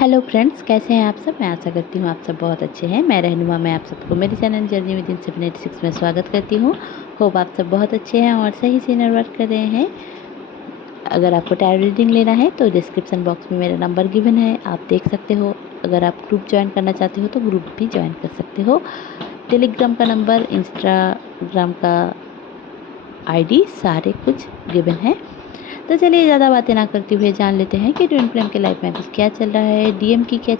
Hello friends, कैसे हैं आप सब। मैं आशा करती हूँ आप सब बहुत अच्छे हैं। मैं रहनुमा मैं आप सबको मेरे चैनल जर्नी विद इन 786 में स्वागत करती हूँ। होप आप सब बहुत अच्छे हैं और सही से इनर वर्क कर रहे हैं। अगर आपको टैरो रीडिंग लेना है तो डिस्क्रिप्शन बॉक्स में मेरा नंबर गिवन है, आप देख सकते हो। अगर आप ग्रुप ज्वाइन करना चाहते हो तो ग्रुप भी ज्वाइन कर सकते हो। टेलीग्राम का नंबर, इंस्टाग्राम का ID सारे कुछ गिवन है। तो चलिए ज़्यादा बातें ना करते हुए जान लेते हैं कि ट्विन फ्लेम के लाइफ में अभी क्या चल रहा है, DM की क्या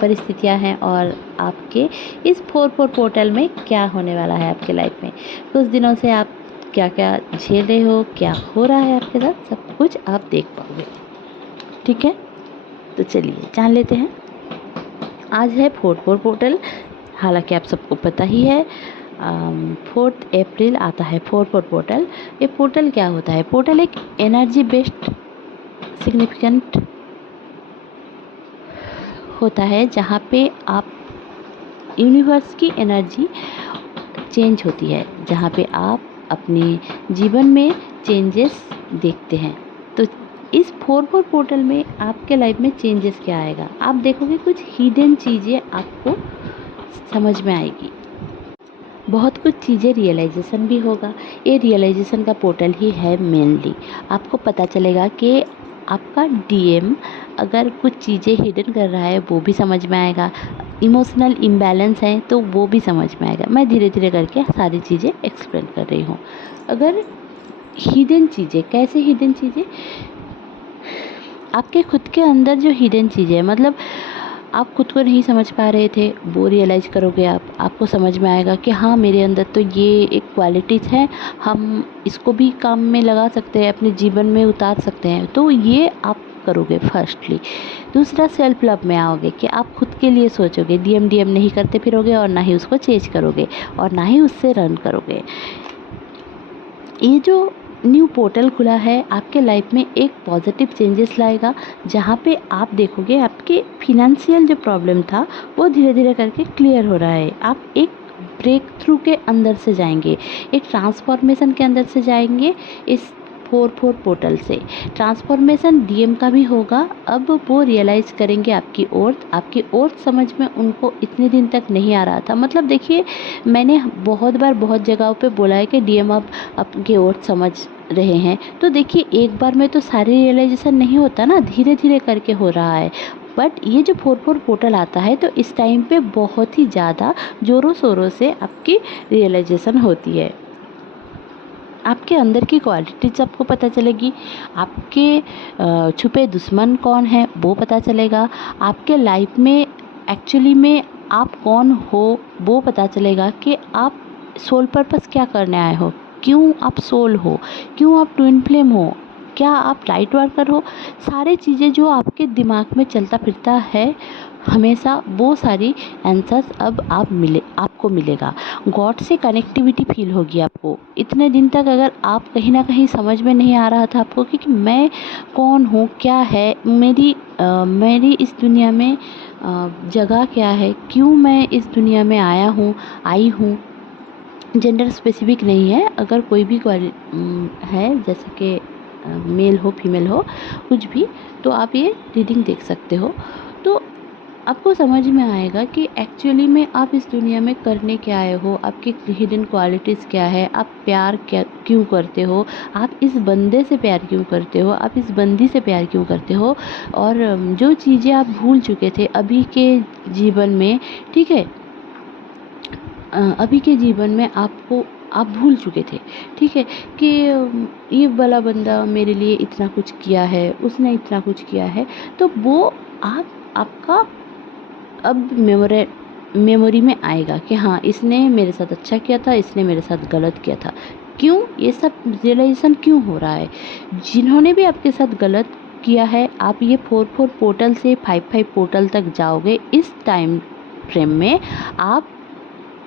परिस्थितियां हैं और आपके इस 4/4 पोर्टल में क्या होने वाला है आपके लाइफ में। कुछ दिनों से आप क्या क्या झेल रहे हो, क्या हो रहा है आपके साथ, सब कुछ आप देख पाओगे। ठीक है, तो चलिए जान लेते हैं। आज है 4/4 पोर्टल। हालांकि आप सबको पता ही है 4 अप्रैल आता है 4/4 पोर्टल। ये पोर्टल क्या होता है? पोर्टल एक एनर्जी बेस्ड सिग्निफिकेंट होता है जहाँ पे आप यूनिवर्स की एनर्जी चेंज होती है, जहाँ पे आप अपने जीवन में चेंजेस देखते हैं। तो इस 4/4 पोर्टल में आपके लाइफ में चेंजेस क्या आएगा, आप देखोगे कुछ हिडन चीज़ें आपको समझ में आएगी। बहुत कुछ चीज़ें रियलाइजेशन भी होगा। ये रियलाइजेशन का पोर्टल ही है मेनली। आपको पता चलेगा कि आपका DM अगर कुछ चीज़ें हिडन कर रहा है वो भी समझ में आएगा। इमोशनल इम्बैलेंस है तो वो भी समझ में आएगा। मैं धीरे धीरे करके सारी चीज़ें एक्सप्लेन कर रही हूँ। अगर हिडन चीज़ें, कैसे हिडन चीज़ें, आपके खुद के अंदर जो हिडन चीज़ें है, मतलब आप खुद को नहीं समझ पा रहे थे, वो रियलाइज़ करोगे आपको समझ में आएगा कि हाँ, मेरे अंदर तो ये एक क्वालिटीज़ है, हम इसको भी काम में लगा सकते हैं, अपने जीवन में उतार सकते हैं। तो ये आप करोगे फर्स्टली। दूसरा, सेल्फ लव में आओगे कि आप खुद के लिए सोचोगे, DM नहीं करते फिरोगे और ना ही उसको चेंज करोगे और ना ही उससे रन करोगे। ये जो न्यू पोर्टल खुला है आपके लाइफ में एक पॉजिटिव चेंजेस लाएगा, जहाँ पे आप देखोगे आपके फिनेंशियल जो प्रॉब्लम था वो धीरे धीरे करके क्लियर हो रहा है। आप एक ब्रेक थ्रू के अंदर से जाएंगे, एक ट्रांसफॉर्मेशन के अंदर से जाएंगे। इस 4/4 पोर्टल से ट्रांसफॉर्मेशन DM का भी होगा। अब वो रियलाइज़ करेंगे आपकी ओर समझ में उनको इतने दिन तक नहीं आ रहा था। मतलब देखिए, मैंने बहुत बार बहुत जगहों पे बोला है कि DM अब आपकी ओर समझ रहे हैं। तो देखिए, एक बार में तो सारे रियलाइजेशन नहीं होता ना, धीरे धीरे करके हो रहा है। बट ये जो 4/4 पोर्टल आता है तो इस टाइम पे बहुत ही ज़्यादा ज़ोरों शोरों से आपकी रियलाइजेशन होती है। आपके अंदर की क्वालिटीज आपको पता चलेगी। आपके छुपे दुश्मन कौन है वो पता चलेगा। आपके लाइफ में एक्चुअली में आप कौन हो वो पता चलेगा कि आप सोल पर्पस क्या करने आए हो, क्यों आप सोल हो, क्यों आप ट्विन फ्लेम हो, क्या आप लाइट वर्कर हो। सारी चीज़ें जो आपके दिमाग में चलता फिरता है हमेशा, वो सारी आंसर्स अब आपको मिलेगा। गॉड से कनेक्टिविटी फील होगी आपको। इतने दिन तक अगर आप कहीं ना कहीं समझ में नहीं आ रहा था आपको कि मैं कौन हूँ, क्या है मेरी इस दुनिया में जगह क्या है, क्यों मैं इस दुनिया में आई हूँ। जेंडर स्पेसिफिक नहीं है, अगर कोई भी है, जैसे कि मेल हो फीमेल हो कुछ भी, तो आप ये रीडिंग देख सकते हो। तो आपको समझ में आएगा कि एक्चुअली में आप इस दुनिया में करने क्या आए हो, आपकी हिडन क्वालिटीज़ क्या है, आप प्यार क्या क्यों करते हो, आप इस बंदे से प्यार क्यों करते हो, आप इस बंदी से प्यार क्यों करते हो, और जो चीज़ें आप भूल चुके थे अभी के जीवन में। ठीक है, अभी के जीवन में आप भूल चुके थे। ठीक है, कि ये वाला बंदा मेरे लिए इतना कुछ किया है, उसने इतना कुछ किया है, तो वो आपका अब मेमोरी में आएगा कि हाँ, इसने मेरे साथ अच्छा किया था, इसने मेरे साथ गलत किया था। क्यों ये सब रियलाइजेशन क्यों हो रहा है? जिन्होंने भी आपके साथ गलत किया है, आप ये 4/4 पोर्टल से 5/5 पोर्टल तक जाओगे। इस टाइम फ्रेम में आप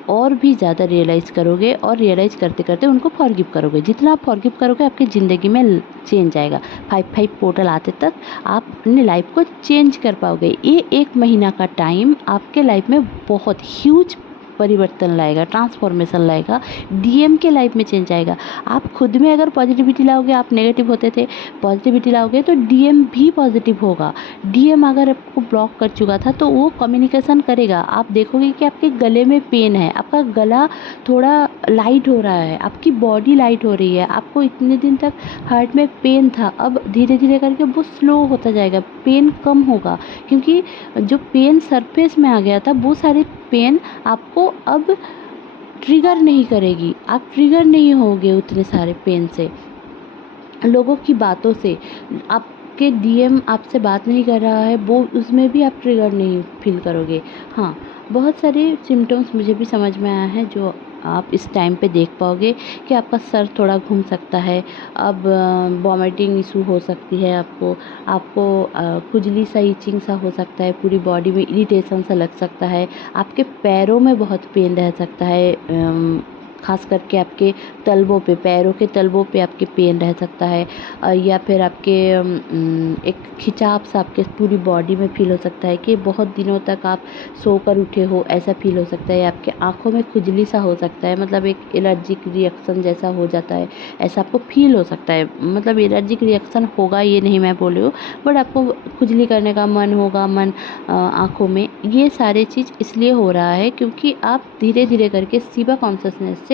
और भी ज़्यादा रियलाइज़ करोगे और रियलाइज़ करते करते उनको फॉरगिव करोगे। जितना आप फॉरगिव करोगे आपकी ज़िंदगी में चेंज आएगा। 5/5 पोर्टल आते तक आप अपनी लाइफ को चेंज कर पाओगे। ये 1 महीना का टाइम आपके लाइफ में बहुत ह्यूज परिवर्तन लाएगा, ट्रांसफॉर्मेशन लाएगा, डीएम के लाइफ में चेंज आएगा। आप खुद में अगर पॉजिटिविटी लाओगे, आप नेगेटिव होते थे, पॉजिटिविटी लाओगे तो डीएम भी पॉजिटिव होगा। डीएम अगर आपको ब्लॉक कर चुका था तो वो कम्युनिकेशन करेगा। आप देखोगे कि आपके गले में पेन है, आपका गला थोड़ा लाइट हो रहा है, आपकी बॉडी लाइट हो रही है। आपको इतने दिन तक हार्ट में पेन था, अब धीरे धीरे करके वो स्लो होता जाएगा, पेन कम होगा, क्योंकि जो पेन सरफेस में आ गया था वो सारी पेन आपको अब ट्रिगर नहीं करेगी। आप ट्रिगर नहीं होगे उतने सारे पेन से, लोगों की बातों से। आपके डीएम आपसे बात नहीं कर रहा है, वो उसमें भी आप ट्रिगर नहीं फील करोगे। हाँ, बहुत सारे सिम्टम्स मुझे भी समझ में आया है जो आप इस टाइम पे देख पाओगे कि आपका सर थोड़ा घूम सकता है, अब वॉमिटिंग इशू हो सकती है, आपको आपको खुजली सा, इचिंग सा हो सकता है, पूरी बॉडी में इरिटेशन सा लग सकता है, आपके पैरों में बहुत पेन रह सकता है, खास करके आपके तलवों पे, पैरों के तलवों पे आपके पेन रह सकता है, या फिर आपके एक खिंचाव सा आपके पूरी बॉडी में फील हो सकता है कि बहुत दिनों तक आप सोकर उठे हो, ऐसा फील हो सकता है। आपके आँखों में खुजली सा हो सकता है, मतलब एक एलर्जिक रिएक्शन जैसा हो जाता है, ऐसा आपको फील हो सकता है। मतलब एलर्जिक रिएक्शन होगा ये नहीं मैं बोल रही हूँ, बट आपको खुजली करने का मन होगा, आँखों में। ये सारे चीज़ इसलिए हो रहा है क्योंकि आप धीरे धीरे करके शिवा कॉन्शसनेस से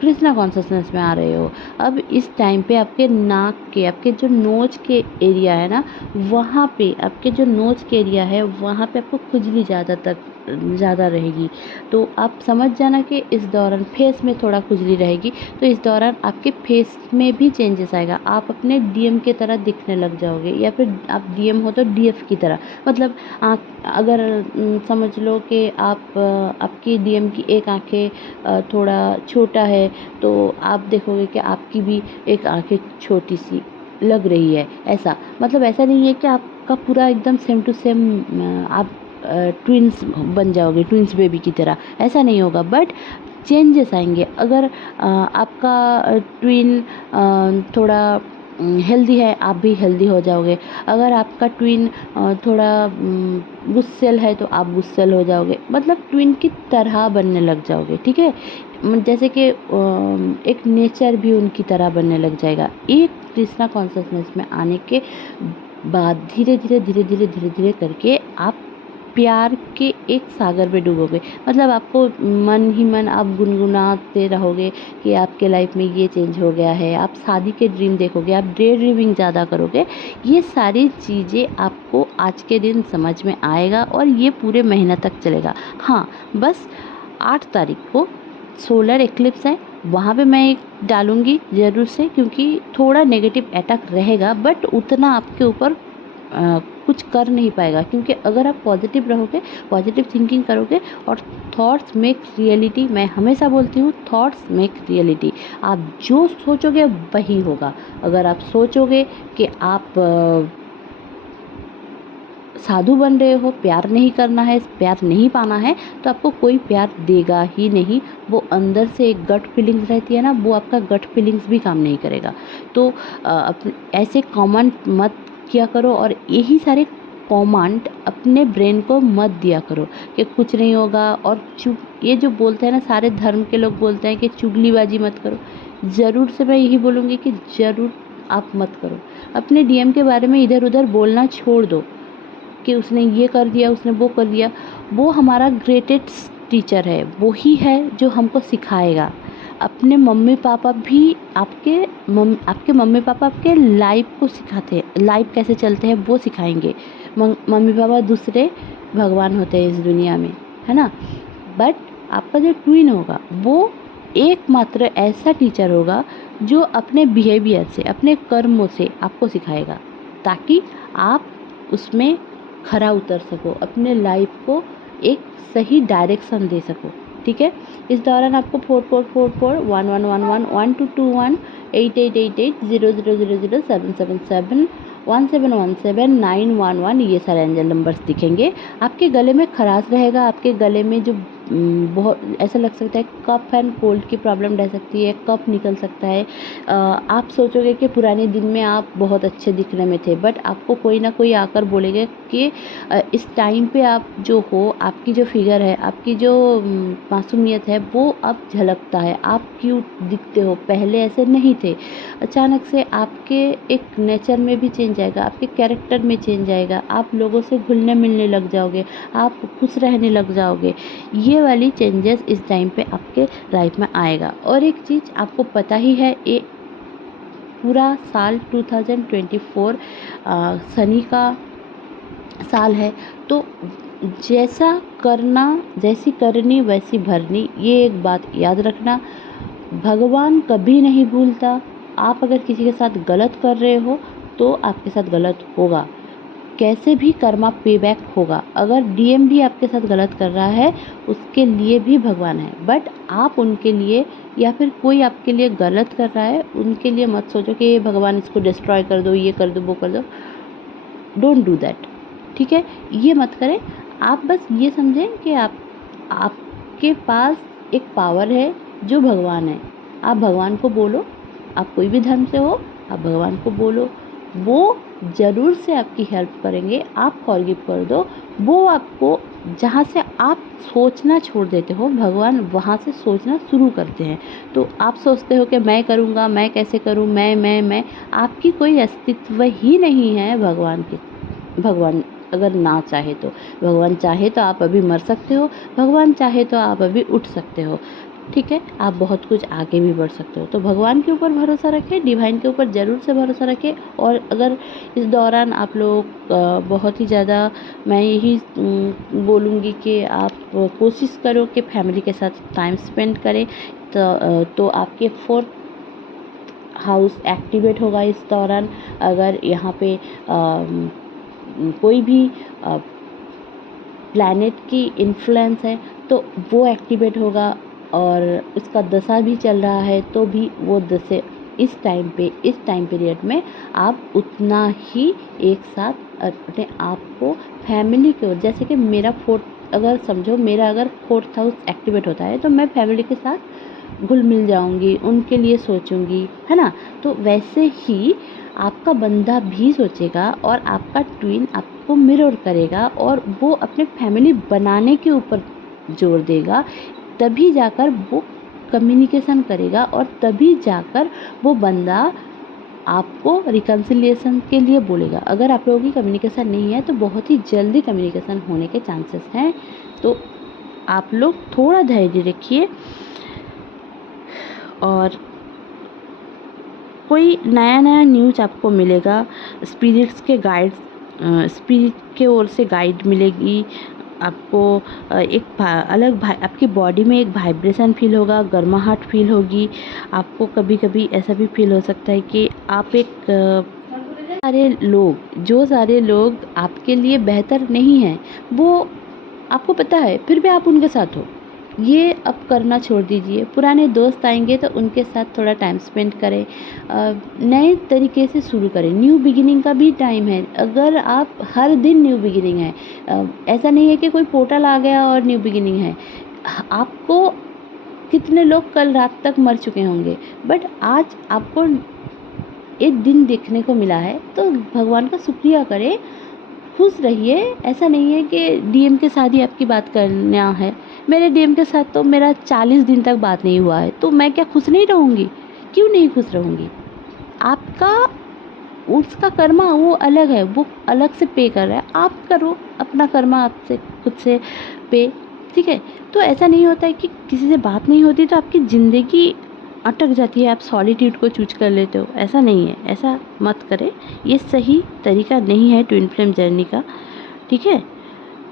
कृष्णा कॉन्शसनेस में आ रहे हो। अब इस टाइम पे आपके नाक के, आपके जो नोज के एरिया है ना, वहाँ पे आपके जो नोज के एरिया है वहाँ पे आपको खुजली ज़्यादा रहेगी। तो आप समझ जाना कि इस दौरान फेस में थोड़ा खुजली रहेगी, तो इस दौरान आपके फेस में भी चेंजेस आएगा। आप अपने डीएम की तरह दिखने लग जाओगे, या फिर आप डीएम हो तो डीएफ की तरह। मतलब अगर समझ लो कि आपकी डीएम की एक आंखें थोड़ा छोटा है, तो आप देखोगे कि आपकी भी एक आंखें छोटी सी लग रही है। ऐसा मतलब ऐसा नहीं है कि आपका पूरा एकदम सेम टू सेम आप ट्विंस बन जाओगे, ट्विंस बेबी की तरह, ऐसा नहीं होगा, बट चेंजेस आएंगे। अगर आपका ट्विन थोड़ा हेल्दी है, आप भी हेल्दी हो जाओगे। अगर आपका ट्विन थोड़ा गुस्सेल है तो आप गुस्सेल हो जाओगे, मतलब ट्विन की तरह बनने लग जाओगे। ठीक है, जैसे कि एक नेचर भी उनकी तरह बनने लग जाएगा। एक कृष्णा कॉन्शसनेस में आने के बाद धीरे धीरे करके आप प्यार के एक सागर में डूबोगे। मतलब आपको मन ही मन आप गुनगुनाते रहोगे कि आपके लाइफ में ये चेंज हो गया है, आप शादी के ड्रीम देखोगे, आप डे ड्रीमिंग ज़्यादा करोगे। ये सारी चीज़ें आपको आज के दिन समझ में आएगा और ये पूरे महीने तक चलेगा। हाँ, बस 8 तारीख को सोलर एक्लिप्स है, वहाँ पे मैं एक डालूँगी ज़रूर से, क्योंकि थोड़ा नेगेटिव अटैक रहेगा, बट उतना आपके ऊपर कुछ कर नहीं पाएगा। क्योंकि अगर आप पॉजिटिव रहोगे, पॉजिटिव थिंकिंग करोगे, और थॉट्स मेक रियलिटी, मैं हमेशा बोलती हूँ थॉट्स मेक रियलिटी। आप जो सोचोगे वही होगा। अगर आप सोचोगे कि आप साधु बन रहे हो, प्यार नहीं करना है, प्यार नहीं पाना है, तो आपको कोई प्यार देगा ही नहीं। वो अंदर से एक गट फीलिंग्स रहती है ना, वो आपका गट फीलिंग्स भी काम नहीं करेगा। तो ऐसे कमेंट मत किया करो, और यही सारे कमेंट अपने ब्रेन को मत दिया करो कि कुछ नहीं होगा। और ये जो बोलते हैं ना, सारे धर्म के लोग बोलते हैं कि चुगलीबाजी मत करो, ज़रूर से मैं यही बोलूँगी कि ज़रूर आप मत करो। अपने डीएम के बारे में इधर उधर बोलना छोड़ दो कि उसने ये कर दिया, उसने वो कर दिया। वो हमारा ग्रेटेस्ट टीचर है, वो ही है जो हमको सिखाएगा। अपने मम्मी पापा भी आपके मम्मी पापा आपके लाइफ को सिखाते हैं, लाइफ कैसे चलते हैं वो सिखाएंगे। मम्मी पापा दूसरे भगवान होते हैं इस दुनिया में, है ना। बट आपका जो ट्विन होगा वो एकमात्र ऐसा टीचर होगा जो अपने बिहेवियर से, अपने कर्मों से आपको सिखाएगा, ताकि आप उसमें खरा उतर सको, अपने लाइफ को एक सही डायरेक्शन दे सको। ठीक है, इस दौरान आपको 444411111221 88880000077717179111 ये सारे एंजल नंबर्स दिखेंगे। आपके गले में खराश रहेगा, आपके गले में जो बहुत ऐसा लग सकता है कफ एंड कोल्ड की प्रॉब्लम रह सकती है, कफ निकल सकता है। आप सोचोगे कि पुराने दिन में आप बहुत अच्छे दिखने में थे, बट आपको कोई ना कोई आकर बोलेगा कि इस टाइम पे आप जो हो, आपकी जो फिगर है, आपकी जो मासूमियत है, वो अब झलकता है। आप क्यूट दिखते हो, पहले ऐसे नहीं थे। अचानक से आपके एक नेचर में भी चेंज आएगा, आपके कैरेक्टर में चेंज आएगा, आप लोगों से घुलने मिलने लग जाओगे, आप खुश रहने लग जाओगे। ये वाली चेंजेस इस टाइम पे आपके लाइफ में आएगा। और एक चीज़ आपको पता ही है, ये पूरा साल 2024 शनि का साल है। तो जैसा करना, जैसी करनी वैसी भरनी, ये एक बात याद रखना। भगवान कभी नहीं भूलता। आप अगर किसी के साथ गलत कर रहे हो तो आपके साथ गलत होगा, कैसे भी कर्मा पे बैक होगा। अगर डीएम भी आपके साथ गलत कर रहा है, उसके लिए भी भगवान है। बट आप उनके लिए, या फिर कोई आपके लिए गलत कर रहा है, उनके लिए मत सोचो कि ये भगवान इसको डिस्ट्रॉय कर दो, ये कर दो, वो कर दो। डोंट डू दैट, ठीक है? ये मत करें। आप बस ये समझें कि आपके पास एक पावर है जो भगवान है। आप भगवान को बोलो, आप कोई भी धर्म से हो, आप भगवान को बोलो, वो ज़रूर से आपकी हेल्प करेंगे। आप फॉरगिव कर दो, वो आपको, जहाँ से आप सोचना छोड़ देते हो, भगवान वहाँ से सोचना शुरू करते हैं। तो आप सोचते हो कि मैं करूँगा, मैं कैसे करूँ, मैं, आपकी कोई अस्तित्व ही नहीं है भगवान के। भगवान अगर ना चाहे तो, भगवान चाहे तो आप अभी मर सकते हो, भगवान चाहे तो आप अभी उठ सकते हो, ठीक है? आप बहुत कुछ आगे भी बढ़ सकते हो। तो भगवान के ऊपर भरोसा रखें, डिवाइन के ऊपर ज़रूर से भरोसा रखें। और अगर इस दौरान आप लोग बहुत ही ज़्यादा, मैं यही बोलूँगी कि आप कोशिश करो कि फैमिली के साथ टाइम स्पेंड करें। तो आपके 4th हाउस एक्टिवेट होगा इस दौरान। अगर यहाँ पे कोई भी प्लैनेट की इन्फ्लुएंस है तो वो एक्टिवेट होगा। और उसका दशा भी चल रहा है तो भी वो दशे इस टाइम पीरियड में आप उतना ही एक साथ अपने आप को फैमिली की ओर, जैसे कि मेरा 4th, अगर समझो मेरा अगर 4th हाउस एक्टिवेट होता है तो मैं फैमिली के साथ घुल मिल जाऊंगी, उनके लिए सोचूंगी, है ना? तो वैसे ही आपका बंदा भी सोचेगा और आपका ट्विन आपको मिरर करेगा और वो अपने फैमिली बनाने के ऊपर जोर देगा। तभी जाकर वो कम्युनिकेशन करेगा और तभी जाकर वो बंदा आपको रिकन्सिलिएशन के लिए बोलेगा। अगर आप लोगों की कम्युनिकेशन नहीं है तो बहुत ही जल्दी कम्युनिकेशन होने के चांसेस हैं। तो आप लोग थोड़ा धैर्य रखिए। और कोई नया न्यूज़ आपको मिलेगा, स्पिरिट्स के गाइड्स, स्पिरिट के ओर से गाइड मिलेगी आपको। एक अलग आपकी बॉडी में एक वाइब्रेशन फील होगा, गर्माहट फील होगी आपको। कभी कभी ऐसा भी फील हो सकता है कि आप सारे लोग आपके लिए बेहतर नहीं हैं, वो आपको पता है, फिर भी आप उनके साथ हो। ये अब करना छोड़ दीजिए। पुराने दोस्त आएंगे तो उनके साथ थोड़ा टाइम स्पेंड करें, नए तरीके से शुरू करें। न्यू बिगिनिंग का भी टाइम है। अगर आप हर दिन न्यू बिगिनिंग है, ऐसा नहीं है कि कोई पोर्टल आ गया और न्यू बिगिनिंग है। आपको कितने लोग कल रात तक मर चुके होंगे, बट आज आपको एक दिन देखने को मिला है, तो भगवान का शुक्रिया करें, खुश रहिए। ऐसा नहीं है कि डीएम के साथ ही आपकी बात करना है। मेरे डीएम के साथ तो मेरा 40 दिन तक बात नहीं हुआ है, तो मैं क्या खुश नहीं रहूँगी? क्यों नहीं खुश रहूँगी? आपका, उसका कर्मा वो अलग है, वो अलग से पे कर रहा है। आप करो अपना कर्मा, आपसे खुद से पे, ठीक है? तो ऐसा नहीं होता है कि किसी से बात नहीं होती तो आपकी ज़िंदगी अटक जाती है, आप सॉलिट्यूड को चूज कर लेते हो। ऐसा नहीं है, ऐसा मत करें। ये सही तरीका नहीं है ट्विन फ्लेम जर्नी का, ठीक है?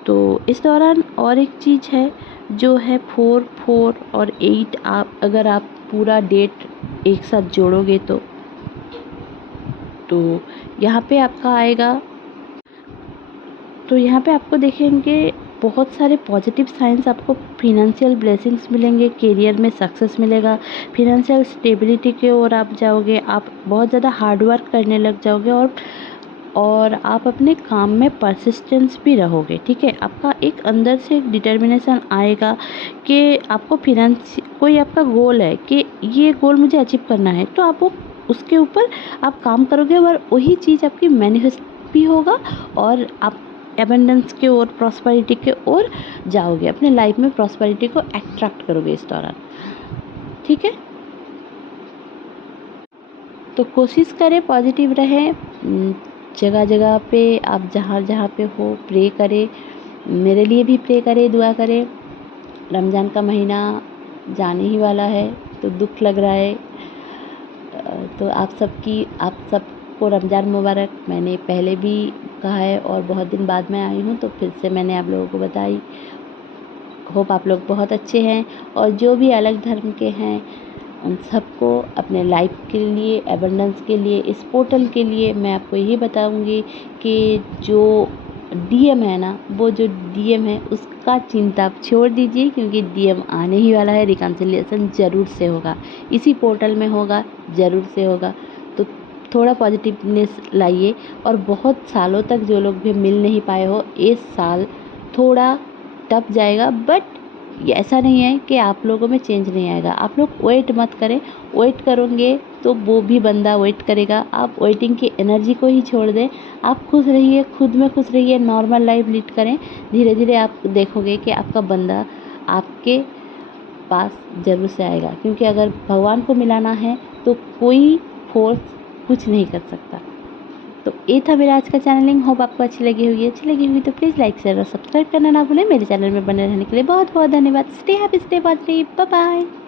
तो इस दौरान और एक चीज़ है जो है 4, 4 और 8। अगर आप पूरा डेट एक साथ जोड़ोगे तो यहाँ पे आपका आएगा। तो यहाँ पे आपको देखेंगे बहुत सारे पॉजिटिव साइंस, आपको फिनेंशियल ब्लेसिंग्स मिलेंगे, करियर में सक्सेस मिलेगा, फिनेंशियल स्टेबिलिटी की ओर आप जाओगे, आप बहुत ज़्यादा हार्ड वर्क करने लग जाओगे और और आप अपने काम में परसिस्टेंस भी रहोगे, ठीक है। आपका एक अंदर से एक डिटर्मिनेशन आएगा कि आपको फिनेंस कोई आपका गोल है कि ये गोल मुझे अचीव करना है, तो आप वो उसके ऊपर आप काम करोगे और वही चीज़ आपकी मैनिफेस्ट भी होगा और आप एबंडेंस के ओर, प्रॉस्पेरिटी के ओर जाओगे, अपने लाइफ में प्रॉस्पेरिटी को अट्रैक्ट करोगे इस दौरान, ठीक है। तो कोशिश करें पॉजिटिव रहें, जगह जगह पे आप जहाँ जहाँ पे हो प्रे करें, मेरे लिए भी प्रे करें, दुआ करें। रमज़ान का महीना जाने ही वाला है, तो दुख लग रहा है। तो आप सबको रमज़ान मुबारक। मैंने पहले भी कहा है और बहुत दिन बाद में आई हूँ, तो फिर से मैंने आप लोगों को बताई। होप आप लोग बहुत अच्छे हैं, और जो भी अलग धर्म के हैं उन सबको अपने लाइफ के लिए, एबंडेंस के लिए, इस पोर्टल के लिए मैं आपको यही बताऊंगी कि जो डीएम है ना, वो जो डीएम है उसका चिंता आप छोड़ दीजिए, क्योंकि डीएम आने ही वाला है। रिकन्सिलिएशन ज़रूर से होगा, इसी पोर्टल में होगा, ज़रूर से होगा। तो थोड़ा पॉजिटिवनेस लाइए, और बहुत सालों तक जो लोग भी मिल नहीं पाए हो, इस साल थोड़ा टफ जाएगा, बट ये ऐसा नहीं है कि आप लोगों में चेंज नहीं आएगा। आप लोग वेट मत करें, वेट करोगे तो वो भी बंदा वेट करेगा। आप वेटिंग की एनर्जी को ही छोड़ दें, आप खुश रहिए, खुद में खुश रहिए, नॉर्मल लाइफ लीड करें। धीरे धीरे आप देखोगे कि आपका बंदा आपके पास ज़रूर से आएगा, क्योंकि अगर भगवान को मिलाना है तो कोई फोर्स कुछ नहीं कर सकता। तो ये था मेरा आज का चैनलिंग। होप आपको अच्छी लगी होगी तो प्लीज़ लाइक शेयर और सब्सक्राइब करना ना भूलें। मेरे चैनल में बने रहने के लिए बहुत बहुत धन्यवाद। Stay happy, stay positive, bye bye.